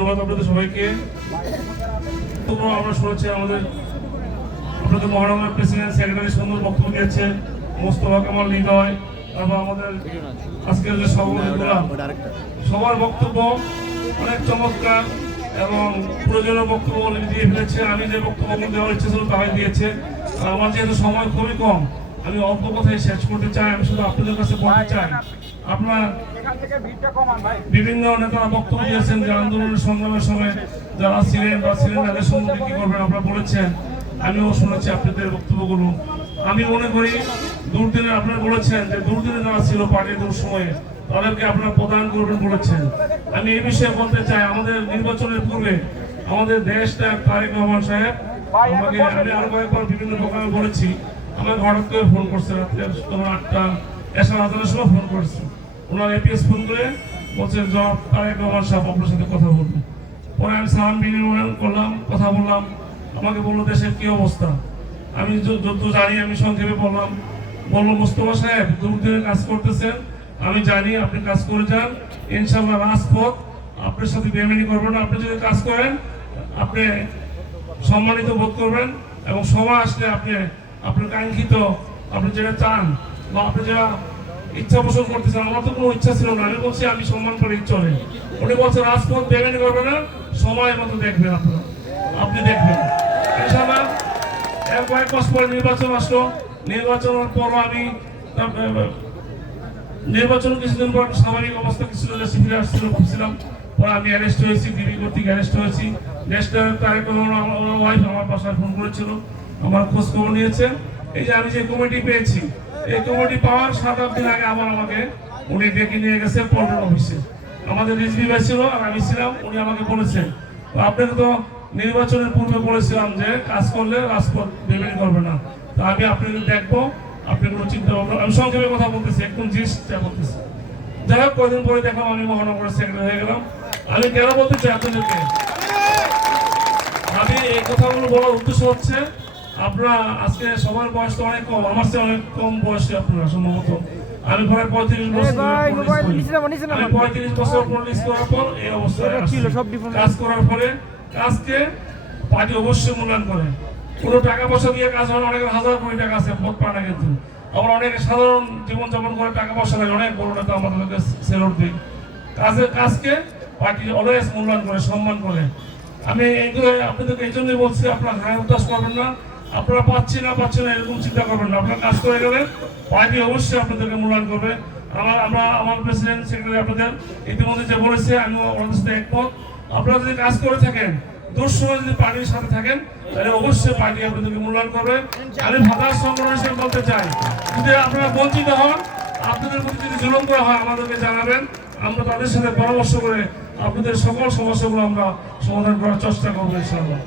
ধন্যবাদ আপনাদের সবাইকে। তোমরা আমরা শুনেছি, আমাদের আপনাদের মহানগর প্রেসিডেন্ট সেক্রেটারি সুন্দর বক্তব্য দিয়েছে মোস্তফা কামাল হৃদয়, তারপর আমাদের আজকের যে সবার বক্তব্য অনেক চমৎকার এবং প্রয়োজনীয় বক্তব্য দিয়ে ফেলেছে। আমি যে বক্তব্য দেওয়ার ইচ্ছে ছিল তাই দিয়েছে। আমার যেহেতু সময় খুবই কম আমি অল্প কথায় শেষ করতে চাই, আমি শুধু আপনাদের কাছে বলতে চাই। আপনার বিভিন্ন নেতারা বক্তব্য দিয়েছেন যে আন্দোলনের সংগ্রামের সময় যারা ছিলেন বা ছিলেন তাদের সম্বন্ধে কি করবেন আপনারা বলেছেন। আমিও শুনেছি আপনাদের বক্তব্যগুলো। আমি মনে করি দুর্দিনে আপনারা বলেছেন যে দুর্দিনে যারা ছিল পার্টির দুঃসময়ে তাদেরকে আপনারা প্রদান করবেন বলেছেন। আমি এই বিষয়ে বলতে চাই, আমাদের নির্বাচনের পূর্বে আমাদের দেশটা তারেক রহমান সাহেব, আমাকে আমি আরও কয়েকবার বিভিন্ন প্রোগ্রামে বলেছি। আমাকে হঠাৎ করে ফোন করছে রাত্রে তোমার আটটা, এসা হাজারের সময় ফোন করছে। ওনার এপিএস ফোন করে বলছেন জনাব তারেক রহমান সাহেব আপনার সাথে কথা বলব। পরে আমি সালাম বিনিময় করলাম, কথা বললাম। আমাকে বলল, দেশের কি অবস্থা? আমি যত জানি, আমি সংক্ষেপে বললাম, বলল, মোস্তফা সাহেব, দুর্দিনে কাজ করতেছেন। আমি জানি আপনি কাজ করে যান। ইনশাল্লাহ রাজপথ আপনার সাথে বেমেনি করবেন না। আপনি যদি কাজ করেন, আপনি সম্মানিত বোধ করবেন এবং সময় আসলে আপনি আপনার কাঙ্ক্ষিত আপনি যেটা চান বা আপনি যেটা ইচ্ছা পোষণ করতেছেন, আমার তো কোনো ইচ্ছা ছিল না। আমি বলছি, আমি সম্মান করে চলে উনি বলছে রাজপথ বেমেনি করবে না, সময় মতো দেখবেন আপনারা। আপনি দেখবেন। কয়েক মাস পরে নির্বাচন আসলো। নির্বাচনের পর আমি নির্বাচন কিছুদিন পর স্বাভাবিক অবস্থা কিছু দেশে ফিরে আসছিল, ভাবছিলাম। পরে আমি অ্যারেস্ট হয়েছি ডিবি কর্তৃক অ্যারেস্ট হয়েছি। দেশটা তারেক আমার ওয়াইফ আমার বাসায় ফোন করেছিল। আমার খোঁজ খবর নিয়েছে। এই যে আমি যে কমিটি পেয়েছি, এই কমিটি পাওয়ার সাত আট দিন আগে আবার আমাকে উনি ডেকে নিয়ে গেছে পল্টন অফিসে। আমাদের রিজভি ভাই ছিল আর আমি ছিলাম, উনি আমাকে বলেছেন। আপনাকে তো নির্বাচনের পূর্বে বলেছিলাম যে কাজ করলে রাজপথ পেমেন্ট করবে না। তো আমি আপনাকে দেখব, আপনি কোনো চিন্তা ভাবনা আমি সংক্ষেপে কথা বলতেছি, একদম জিনিসটা বলতেছি। যাই হোক কদিন পরে দেখলাম আমি মহানগরের সেক্রেটারি হয়ে গেলাম। আমি কেন বলতে চাই আপনাদেরকে? আমি এই কথাগুলো বলার উদ্দেশ্য হচ্ছে আপনারা আজকে সবার বয়স তো অনেক কম আমার চেয়ে অনেক কম বয়সী আপনারা সম্ভবত। আমি প্রায় পঁয়ত্রিশ বছর। আমি পঁয়ত্রিশ বছর পুলিশ করার পর এই অবস্থায়। কাজ করার পরে কাজকে পার্টি অবশ্যই মূল্যায়ন করে। কোনো টাকা পয়সা দিয়ে কাজ হয় অনেকের হাজার কোটি টাকা আছে ভোট পায় না কিন্তু। আবার অনেকে সাধারণ জীবনযাপন করে টাকা পয়সা লাগে অনেক বড় নেতা আমাদেরকে সেলট দিই কাজের কাজকে পার্টি অলওয়েজ মূল্যায়ন করে সম্মান করে। আমি এইগুলো আপনাদেরকে এই জন্যই বলছি আপনারা হায় উদাস করবেন না। আপনারা পাচ্ছি না পাচ্ছি না, এরকম চিন্তা করবেন না। আপনারা কাজ করে গেলে পার্টি অবশ্যই আপনাদেরকে মূল্যায়ন করবে। আমার, আমরা, আমার প্রেসিডেন্ট সেক্রেটারি আপনাদের ইতিমধ্যে যে বলেছে আমি ওনাদের সাথে একমত। আপনারা যদি কাজ করে থাকেন দুঃসময় যদি পার্টির সাথে থাকেন, তাহলে অবশ্যই পার্টি আপনাদেরকে মূল্যায়ন করবে। আমি ভাতার সংগঠন হিসেবে বলতে চাই, যদি আপনারা বঞ্চিত হন, আপনাদের প্রতি যদি জুলুম করা হয়, আমাদেরকে জানাবেন। আমরা তাদের সাথে পরামর্শ করে আপনাদের সকল সমস্যাগুলো আমরা সমাধান করার চেষ্টা করব, ইনশাআল্লাহ।